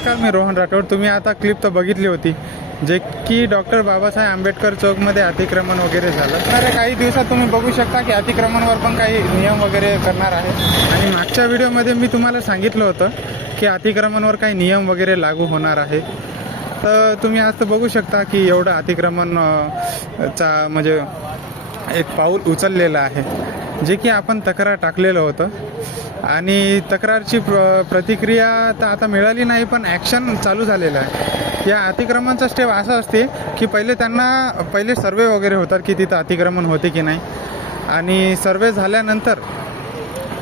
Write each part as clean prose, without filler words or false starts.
नमस्कार, मी रोहन राठोड. तुम्ही आता क्लिप तर बघितली होती, जे की डॉक्टर बाबासाहेब आंबेडकर चौकमध्ये अतिक्रमण वगैरे झालं. तर काही दिवसात तुम्ही बघू शकता की अतिक्रमणवर पण काही नियम वगैरे करणार आहे. आणि मागच्या व्हिडिओमध्ये मी तुम्हाला सांगितलं होतं की अतिक्रमणवर काही नियम वगैरे लागू होणार आहे. तर तुम्ही आज तर बघू शकता की एवढं अतिक्रमण चा म्हणजे एक पाऊल उचललेलं आहे, जे की आपण तक्रार टाकलेलं होतं. आणि तक्रारची प्रतिक्रिया तर आता मिळाली नाही, पण ॲक्शन चालू झालेलं आहे. या अतिक्रमणचा स्टेप असा असते की पहिले सर्वे वगैरे होतात की तिथं अतिक्रमण होते की नाही. आणि सर्वे झाल्यानंतर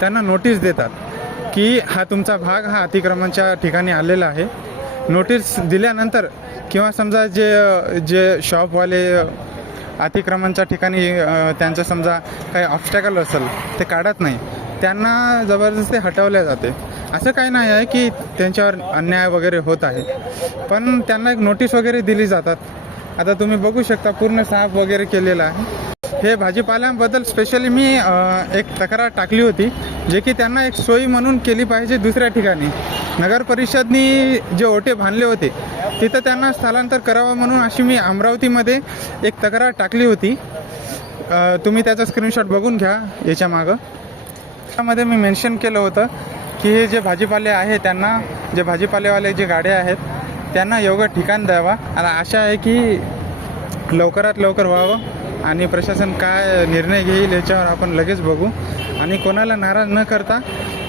त्यांना नोटीस देतात की हा तुमचा भाग हा अतिक्रमणच्या ठिकाणी आलेला आहे. नोटीस दिल्यानंतर किंवा समजा जे शॉपवाले अतिक्रमणच्या ठिकाणी त्यांचं समजा काही ऑब्स्टॅकल असेल ते काढत नाही, त्यांना जबरदस्ती हटवल्या जाते. असं काही नाही आहे की त्यांच्यावर अन्याय वगैरे होत आहे, पण त्यांना एक नोटीस वगैरे दिली जातात. आता तुम्ही बघू शकता पूर्ण साफ वगैरे केलेलं आहे. हे भाजीपाल्याबद्दल स्पेशली मी एक तक्रार टाकली होती, जे की त्यांना एक सोयी म्हणून केली पाहिजे. दुसऱ्या ठिकाणी नगर परिषदनी जे ओटे बांधले होते तिथं त्यांना स्थलांतर करावं म्हणून अशी मी अमरावतीमध्ये एक तक्रार टाकली होती. तुम्ही त्याचा स्क्रीनशॉट बघून घ्या. याच्या मागं त्यामध्ये मी मेन्शन केलं होतं की हे जे भाजीपाले आहे त्यांना, जे भाजीपालेवाले जे गाड्या आहेत त्यांना योग्य ठिकाण द्यावा. आणि आशा आहे की लवकरात लवकर व्हावं आणि प्रशासन काय निर्णय घेईल याच्यावर आपण लगेच बघू. आणि कोणाला नाराज न करता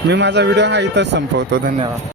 मी माझा व्हिडिओ हा इथंच संपवतो. धन्यवाद.